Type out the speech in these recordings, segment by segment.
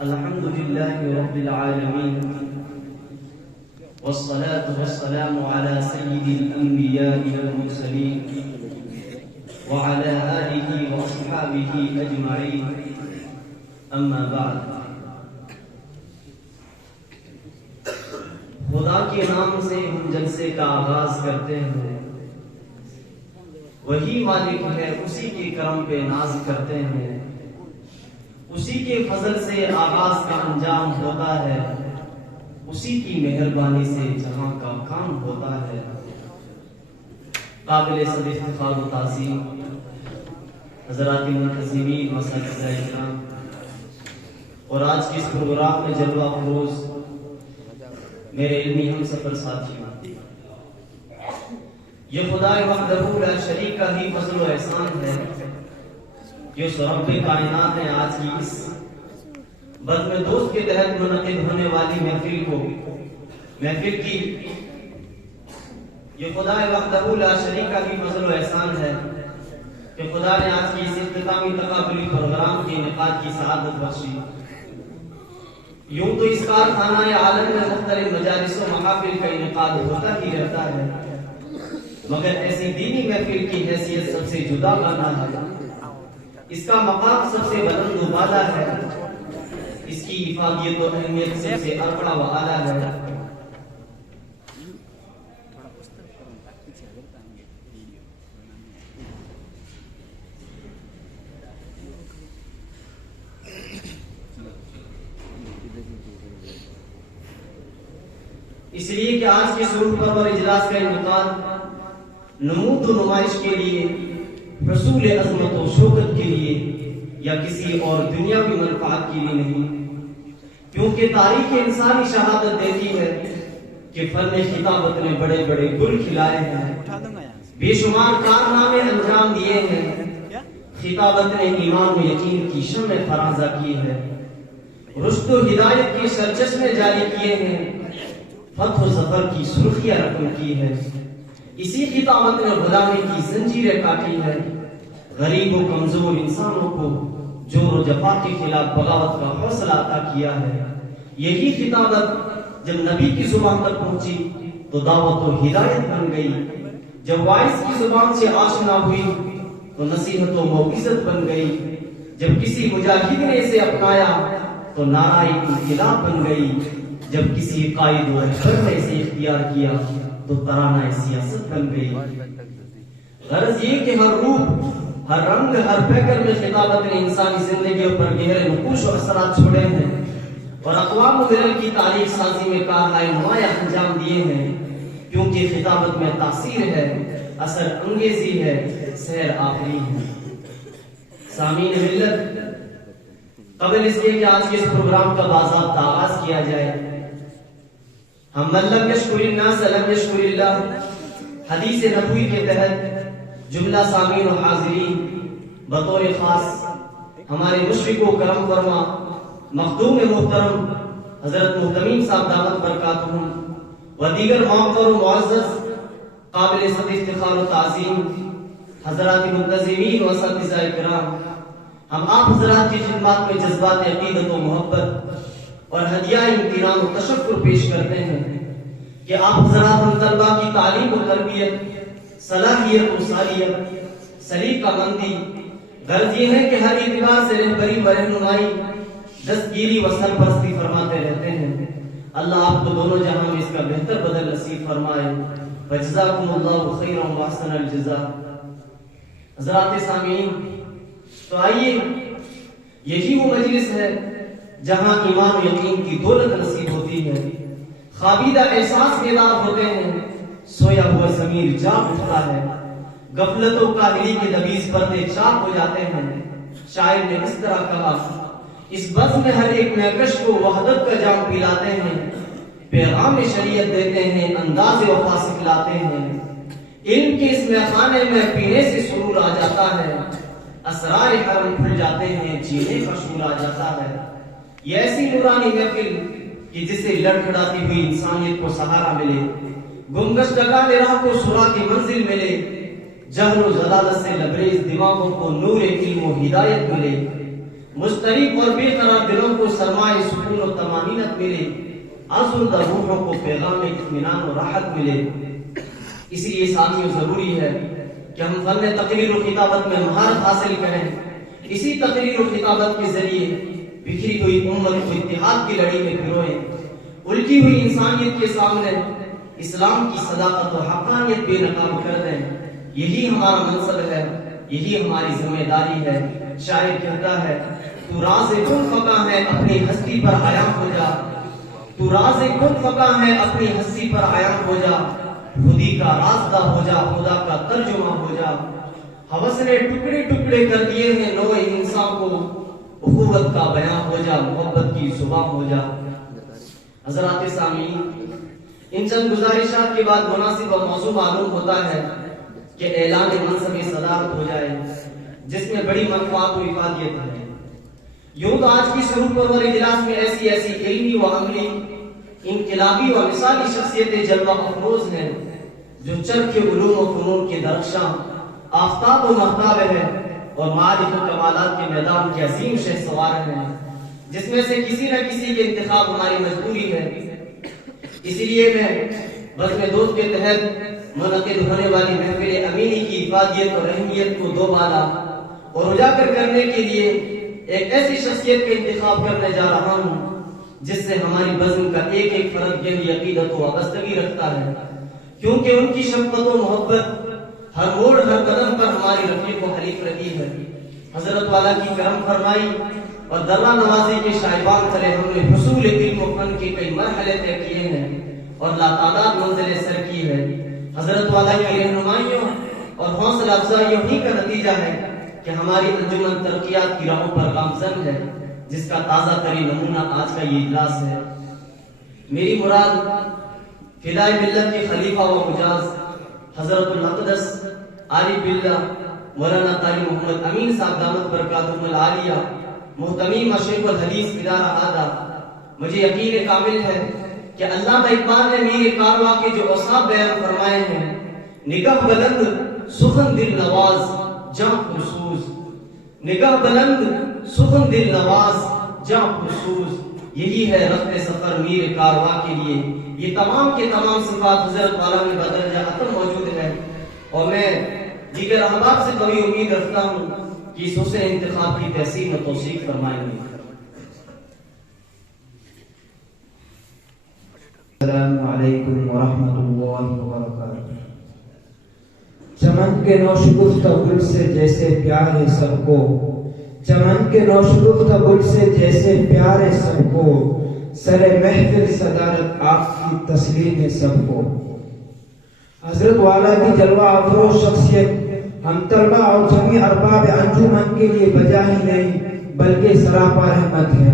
الحمد لله رب العالمين والصلاة والسلام على سيد الأنبياء والمرسلين وعلى آله وأصحابه أجمعين أما بعد. خدا کے نام سے ہم جلسے کا آغاز کرتے ہیں. وہی مالک ہے، اسی کے کرم پہ ناز کرتے ہیں. اسی کے فضل سے آغاز کا انجام ہوتا ہے، اسی کی مہربانی سے جہاں کا کام ہوتا ہے. قابل صد افتخار و تعظیم حضرات منتظمین و اساتذہ کرام اور آج کے اس پروگرام میں جلوہ افروز میرے علمی ہم سفر ساتھی، یہ خدا وحدہ لا شریک کا ہی فضل و احسان ہے کہ اس رب کائنات نے آج کی اس بزم دوست کے تحت منعقد ہونے والی محفل کی یہ خدا وحدہ لا شریک کا ہی فضل و احسان ہے کہ خدا نے آج کی اس اختتامی تقابلی پروگرام کے انعقاد کی سعادت بخشی. یوں تو اس کارخانہ عالم میں مختلف مجالس و محافل کا انعقاد ہوتا ہی رہتا ہے، مگر ایسی دینی محفل کی حیثیت سب سے جدا گانا ہے. اس کا مقام سب سے بلند و بالا ہے، اس کی افادیت و اہمیت سب سے ارقا و اعلیٰ ہے. اس لیے کہ آج کے سرور پرور اجلاس کا انعقاد نمود و نمائش کے لیے، رسول عظمت و شوکت کے لیے یا کسی اور دنیاوی منفعت کے لیے نہیں، کیونکہ تاریخ انسانی شہادت دیتی ہے کہ فن خطابت نے بڑے بڑے گل کھلائے ہیں، بے شمار کارنامے انجام دیے ہیں. خطابت نے ایمان و یقین کی شمع فرازہ کی ہے، رشد و ہدایت کے سرچشمے جاری کیے ہیں، فتح و ظفر کی سرخیاں رقم کی ہے. اسی خطابت نے غلامی کی زنجیریں کاٹی ہے، غریب و کمزور انسانوں کو جور و جفا کے خلاف بغاوت کا حوصلہ عطا کیا ہے. یہی خطابت جب نبی کی زبان تک پہنچی تو دعوت و ہدایت بن گئی، جب وائس کی زبان سے آشنا ہوئی تو نصیحت و موعظت بن گئی، جب کسی مجاہد نے اسے اپنایا تو نعرہ انقلاب بن گئی، جب کسی قائد و رہبر نے اسے اختیار کیا تو ترانہ سیاست بن گئی. غرض یہ کہ ہر روپ، ہر رنگ، ہر پیکر میں خطابت نے انسانی زندگیوں پر گہرے نقوش و اثرات چھوڑے ہیں اور اقوام ملل کی تاریخ سازی میں کارنامے نمایاں انجام دیے ہیں. کیونکہ خطابت میں تاثیر ہے، اثر انگیزی ہے، سحر آفری ہے. سامعین ملت، قبل اس لیے کہ آج کے اس پروگرام کا باضابطہ آغاز کیا جائے، ہم من لم یشکر الناس لم یشکر اللہ حدیث نبوی کے تحت جملہ سامعین و حاضرین بطور خاص ہمارے مشفق و کرم فرما مخدوم محترم حضرت محتمیم صاحب دامت برکاتہم و دیگر معتبر و معزز قابل صد افتخار و تعظیم حضرات منتظمین و اساتذہ کرام، ہم آپ حضرات کی خدمات میں جذبات عقیدت و محبت اور ہدیہ امتنان و تشکر پیش کرتے ہیں کہ آپ حضرات ہم طلبہ کی تعلیم و تربیت، صلاحیت و صالحیت، سلیقہ مندی، غرض یہ ہے کہ ہر اعتبار سے رہبری و رہنمائی، دستگیری و سرپرستی فرماتے رہتے ہیں. اللہ آپ کو دونوں جہاں میں اس کا بہتر بدل نصیب فرمائے. فجزاکم اللہ خیرا و احسن الجزاء. حضرات سامعین، تو آئیے، یہی وہ مجلس ہے جہاں ایمان و یقین کی دولت نصیب ہوتی ہے، خوابیدہ احساس بیدار ہوتے ہیں، سویا ہوا ضمیر جاگ اٹھتا ہے، غفلت و کاہلی کے دبیز پردے چاک ہو جاتے ہیں. شاعر نے اس طرح کہا، اس بزم میں ہر ایک مہکش کو وحدت کا جام پلاتے ہیں، پیغام شریعت دیتے ہیں، انداز وفا سکھلاتے ہیں. علم کے اس میخانے میں پینے سے سرور آ جاتا ہے، اسرار حرم کھل جاتے ہیں، جینے کا شور آ جاتا ہے. یہ ایسی نورانی محفل کہ جسے لڑکھڑاتی ہوئی انسانیت کو سہارا ملے، گمگشت ڈگانے راہ کو سراغ کی منزل ملے، جہل و ضلالت سے لبریز دماغوں کو نور علم و ہدایت ملے. مضطرب اور بے قرار دلوں کو سرمایہ سکون و طمانینت ملے، آزردہ روحوں کو پیغام اطمینان و راحت ملے۔ اس لیے ساتھیوں ضروری ہے کہ ہم فن تقریر و خطابت میں مہارت حاصل کریں، اسی تقریر و خطابت کے ذریعے بکھری ہوئی امت کو اتحاد کی لڑی میں پروئیں، الٹی ہوئی انسانیت کے سامنے اسلام کی صداقت و حقانیت بے نقاب کر دیں۔ یہی ہمارا منصب ہے، یہی ہماری ذمہ داری ہے۔ شاعر کہتا ہے، تو راز کن فقا ہے اپنی ہستی پر عیاں ہو جا، تو راز کن فقا ہے اپنی ہستی پر عیاں ہو جا، خودی کا رازدہ ہو جا، خدا کا ترجمہ ہو جا۔ ہوس نے ٹکڑے ٹکڑے کر دیے ہیں نوع انسان کو، اخوت کا بیان ہو جا، محبت کی زبان ہو جا۔ حضرات سامعین، ان چند گزارشات کے بعد مناسب اور موضوع معلوم ہوتا ہے کہ اعلان منصب صدارت ہو جائے، جس میں بڑی منفعت و افادیت ہے۔ یوں تو آج کی سرور پرور اجلاس میں ایسی علمی و عملی، انقلابی و مثالی شخصیتیں جلوہ افروز ہیں، جو چرخ علوم و فنون کے درخشاں آفتاب و مہتاب ہے اور معارف و کمالات کے میدان کے عظیم شہسوار ہیں، جس میں سے کسی نہ کسی کے انتخاب ہماری مجبوری ہے۔ اسی لیے میں بزم دوست کے تحت منعقد ہونے والی محفل امینی کی افادیت اور اہمیت کو دوبالا اور اجاگر کرنے کے لیے ایک ایسی شخصیت کا انتخاب کرنے جا رہا ہوں، جس سے ہماری بزم کا ایک ایک فرد گہری عقیدت و وابستگی رکھتا ہے، کیونکہ ان کی شفقت و محبت ہر موڑ ہر قدم پر ہماری رفیق و حلیف رہی ہے۔ حضرت والا کی کرم فرمائی اور درہ نوازی کے شائبان تلے ہم نے حصول علم و فن کے کئی مرحلے طے کیے ہیں اور لاتعداد منزلیں سر کی ہے۔ حضرت والا کی رہنمائیوں اور حوصلہ افزائیوں ہی کا نتیجہ ہے کہ ہماری انجمن ترقیات کی راہوں پر گامزن ہے، جس کا تازہ ترین نمونہ آج کا یہ اجلاس ہے۔ میری مراد فدائے ملت کے خلیفہ و مجاز حضرت الاقدس عارف باللہ مولانا قاری محمد امین صاحب دامت برکاتہم العالیہ محتمیم شیخ الحدیث ادارہ آدھا۔ مجھے یقین کامل ہے کہ علامہ اقبال نے میر کارواں کے جو اوصاف بیان فرمائے ہیں، نگاہ بلند سخن دل نواز جاں پرسوز، نگاہ بلند سخن دل نواز جاں پرسوز، یہی ہے رفت سفر میر کارواں کے لیے۔ یہ تمام کے تمام صفات حضرت والا میں بدرجہ ختم موجود ہے، اور میں دیگر احباب سے بڑی امید رکھتا ہوں کہ اس حسن انتخاب کی تحسین و توثیق فرمائیں گے۔ السلام علیکم ورحمۃ اللہ وبرکاتہ۔ چمن کے نوشگفتہ گل سے جیسے پیار ہے سب کو، چمن کے نوشگفتہ گل سے جیسے پیار ہے سب کو، سر محفل صدارت آپ کی تسلیم ہے سب کو۔ حضرت والا کی جلوہ افروز شخصیت ہم طلبہ اور جمیع ارباب انجمن کے لیے بجا ہی نہیں بلکہ سراپا رحمت ہے۔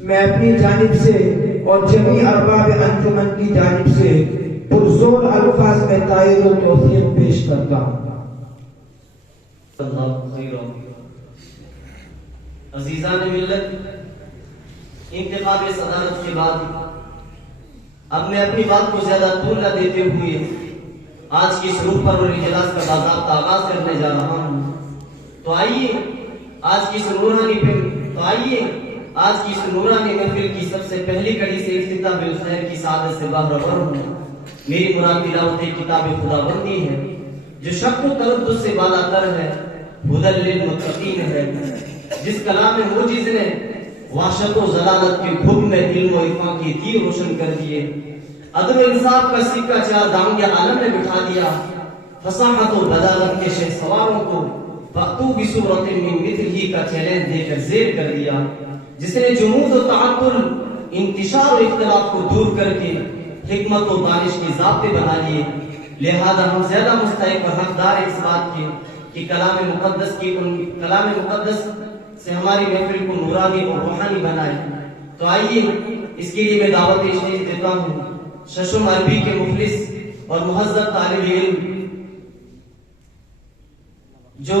میں اپنی جانب سے اور جمیع ارباب انجمن کی جانب سے پرزور الفاظ میں تائید و توثیق پیش کرتا ہوں۔ عزیزان ملت، انتخاب صدارت کے بعد اب میں اپنی بات کو زیادہ طول نہ دیتے ہوئے آج کی سرور پر اور اجلاس کا باضابطہ آغاز کرنے جا رہا ہوں۔ تو آئیے آج کی سنورانی محفل کی سب سے پہلی کڑی سے افتتاح بالخیر کی سعادت سے باخبر ہوں۔ میری مراد تلاوت کتاب خداوندی ہے، جو شک و تردد سے بالا تر ہے، ہدی للمتقین ہے، جس کلام موجز نے وحشت و ضلالت کے گھب میں علم و عرفان کی تیر روشن کر دیے، عدم انصاف کا سکہ چار دانگے عالم میں بٹھا دیا، فصاحت و بلاغت کے شہسواروں کو فأتو بسورۃ من مثلہ کا چیلنج دے کر زیر کر دیا، جس نے جمود و تعطل، انتشار و اختلاف کو دور کر کے حکمت و دانش کے ضابطے بنا لیے۔ لہذا ہم زیادہ مستحق اور حقدار اس بات کے کہ کلام مقدس سے ہماری محفل کو نورانی اور روحانی بنائے۔ تو آئیے اس کے لیے میں دعوت پیش دیتا ہوں ششم عربی کے مفلس اور مہذب طالب علم، جو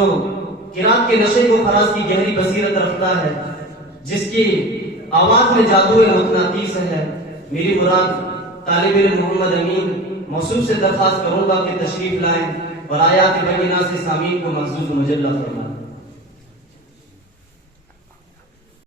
قرات کے نشے کو فراز کی گہری بصیرت رکھتا ہے، جس کی آواز میں جادو مقناطیس ہے۔ میری مراد طالب علم محمد امین موصوف سے درخواست کروں گا کہ تشریف لائیں اور آیات بینہ سے سامعین کو محظوظ و مجلہ فرمائیں۔